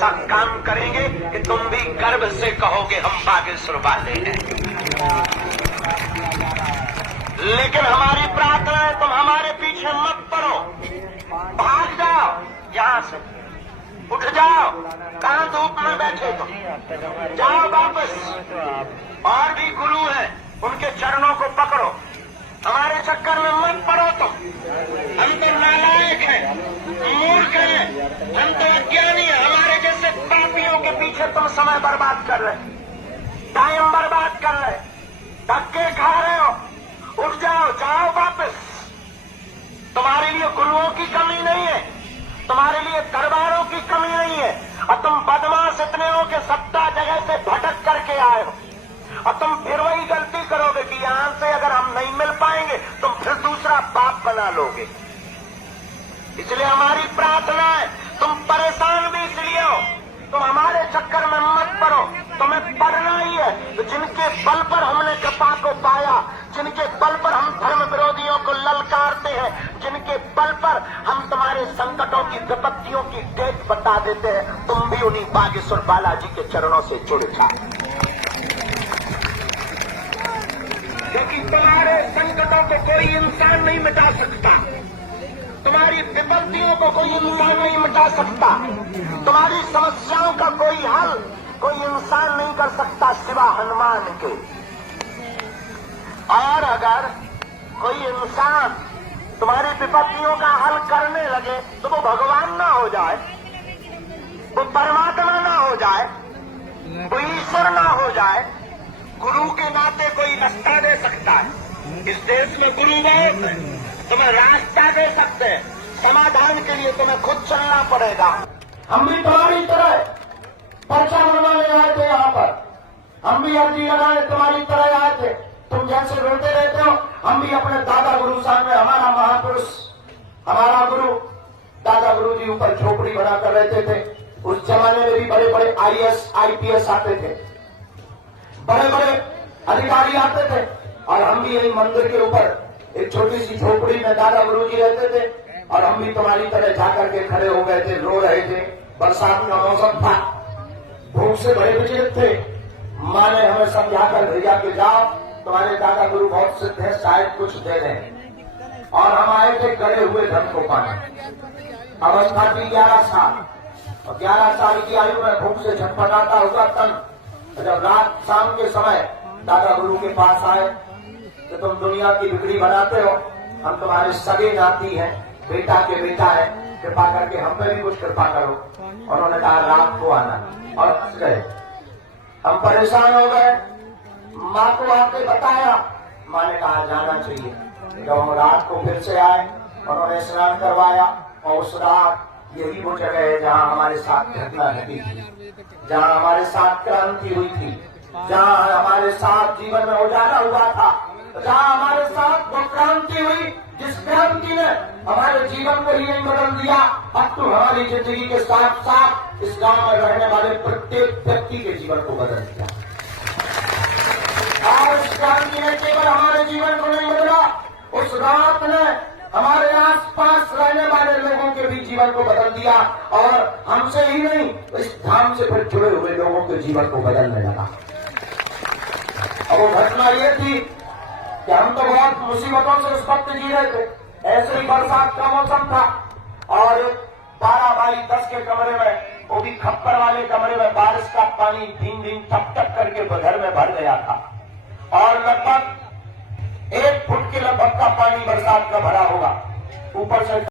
ऐसा काम करेंगे कि तुम भी गर्व से कहोगे हम बागेश्वर वाले हैं। लेकिन हमारी प्रार्थना है तुम हमारे पीछे मत पड़ो, भाग जाओ यहां से, उठ जाओ। कहां धूप में बैठे तुम, जाओ वापस। और भी गुरु हैं, उनके चरणों को पकड़ो, हमारे चक्कर में मत पड़ो तुम। हम तो नालायक हैं, मूर्ख हैं, हम तो अज्ञानी हैं। हमारे जैसे पापियों के पीछे तुम समय बर्बाद कर रहे, टाइम बर्बाद कर रहे, धक्के खा रहे हो। उठ जाओ, जाओ वापस। तुम्हारे लिए गुरुओं की कमी नहीं है, तुम्हारे लिए दरबारों की कमी नहीं है। और तुम बदमाश इतने हो कि 70 जगह से भटक करके आए हो, और तुम फिर वही गलती करोगे कि यहां से अगर हम नहीं मिल पाएंगे तुम फिर दूसरा बाप बना लोगे। इसलिए हमारी प्रार्थना है, तुम परेशान भी इसलिए हो, तुम हमारे चक्कर में मत पड़ो, तुम्हें पढ़ना ही है। तो जिनके बल पर हमने कृपा को पाया, जिनके बल पर हम धर्म विरोधियों को ललकारते हैं, जिनके बल पर हम तुम्हारे संकटों की विपत्तियों की डेट बता देते हैं, तुम भी उन्हीं बागेश्वर बालाजी के चरणों से जुड़ जाए। क्योंकि तुम्हारे संकटों को कोई इंसान नहीं मिटा सकता, तुम्हारी विपत्तियों को कोई इंसान नहीं मिटा सकता, तुम्हारी समस्याओं का कोई हल कोई इंसान नहीं कर सकता सिवा हनुमान के। और अगर कोई इंसान तुम्हारी विपत्तियों का हल करने लगे तो वो भगवान ना हो जाए, वो परमात्मा ना हो जाए, वो ईश्वर ना हो जाए, गुरु के नाते कोई रास्ता दे सकता है। इस देश में गुरु बहुत है, तुम्हें रास्ता दे सकते हैं, समाधान के लिए तुम्हें खुद चलना पड़ेगा। हम भी तुम्हारी तरह पर्चा बनवाने आए थे यहाँ पर, हम भी अर्जी लगाने तुम्हारी तरह आए थे। तुम जैसे रोते रहते हो, हम भी अपने दादा गुरु सामने, हमारा महापुरुष, हमारा गुरु दादा गुरु जी ऊपर झोपड़ी बनाकर रहते थे। उस जमाने में भी बड़े बड़े IAS IPS आते थे, बड़े बड़े अधिकारी आते थे, और हम भी यही मंदिर के ऊपर एक छोटी सी झोपड़ी में दादा गुरु जी रहते थे, और हम भी तुम्हारी तरह जाकर के खड़े हो गए थे, रो रहे थे। बरसात का मौसम था, भूख से बड़े विचलित थे। माँ ने हमें समझाकर भेजा कि जाओ, तुम्हारे दादा गुरु बहुत सिद्ध है, शायद कुछ दे दें। और हम आए थे गड़े हुए धन को पाने। अवस्था थी 11 साल, और 11 साल की आयु में भूख से झटपटाता हुआ तन जब रात शाम के समय दादा गुरु के पास आए कि तुम दुनिया की बिगड़ी बनाते हो, हम तुम्हारे सगे नाती हैं, बेटा के बेटा है, कृपा करके हम पे भी कुछ कृपा करो। उन्होंने कहा रात को आना, और हंस गए। हम परेशान हो गए, माँ को आके बताया, माँ ने कहा जाना चाहिए। जब हम रात को फिर से आए, उन्होंने स्नान करवाया, और उस रात यही वो जगह है जहाँ हमारे साथ घटना घटी थी, जहाँ हमारे साथ क्रांति हुई थी, जहाँ हमारे साथ जीवन में उजाला हुआ था, जहाँ हमारे साथ वो क्रांति हुई जिस क्रांति ने हमारे जीवन को ही नहीं बदल दिया, अब तो हमारी जिंदगी के साथ साथ इस गांव में रहने वाले प्रत्येक व्यक्ति के जीवन को बदल दिया। और उस क्रांति ने केवल हमारे जीवन को नहीं बदला, उस रात ने हमारे आसपास रहने वाले लोगों के भी जीवन को बदल दिया, और हमसे ही नहीं, इस धाम से फिर जुड़े हुए लोगों के जीवन को बदलने लगा। अब वो घटना ये थी कि हम तो बहुत मुसीबतों से उस वक्त जी रहे थे। ऐसे ही बरसात का मौसम था, और 12x10 के कमरे में, वो भी खप्पर वाले कमरे में, बारिश का पानी धीम धीम टप टप करके घर में भर गया था, और लगभग 1 फुट के लगभग का पानी बरसात का भरा होगा ऊपर से।